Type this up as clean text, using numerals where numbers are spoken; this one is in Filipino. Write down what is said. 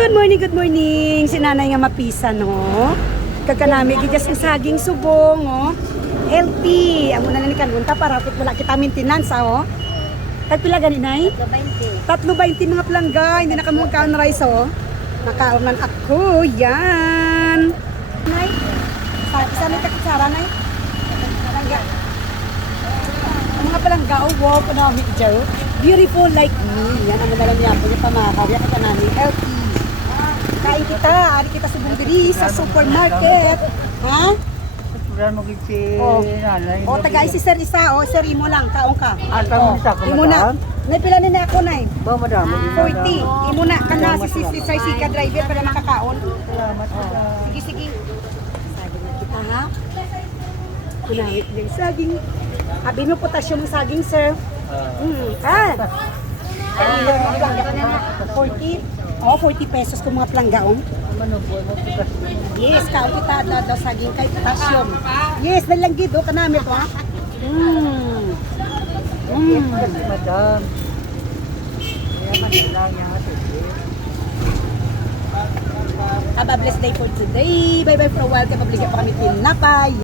Good morning. Si nanay nga mapisa, no? Kagkanami, gigas ng saging subong, oh. Healthy. Amo na ni kanunta para wala kita maintenance, oh. Tagpila gani, nay? 3.20 mga plangga. Hindi na kamo magkaon rice, oh. Nakaon man ako. Yan. Nay, saan ito kutsara, nay? Palangga. Ang mga palangga, oh, wow, panami, Joe. Beautiful like me. Yan ang madalang niya po yung pamakaw. Yan ang kanami. Healthy. Kain kita. Ari kita subong diri sa supermarket. Ha? Pura mo gitsi Oh. nanay. O, tagay si Sir isa. O, Sir, imo lang. Kaong ka. Mo isa ko Imo na. Napila na ako, nay. Ba madam? 40. Imo na. Kana si Sika driver para makakaon. Salamat. Sige. Saging na kita, ha? Kunawit yung saging. Abi mo potassium ng saging, sir. Ah. 40. Oh, 40 pesos kung mga planggaong. Manubuan mo bukas. Yes, kaon kita daw saging kay potassium. Yes, nalanggid do kanami to, ha. Madam. Kaya manilang yung matindi. Have a blessed day for today. Bye-bye for a while. Kaya pabligyan pa kami tinapay.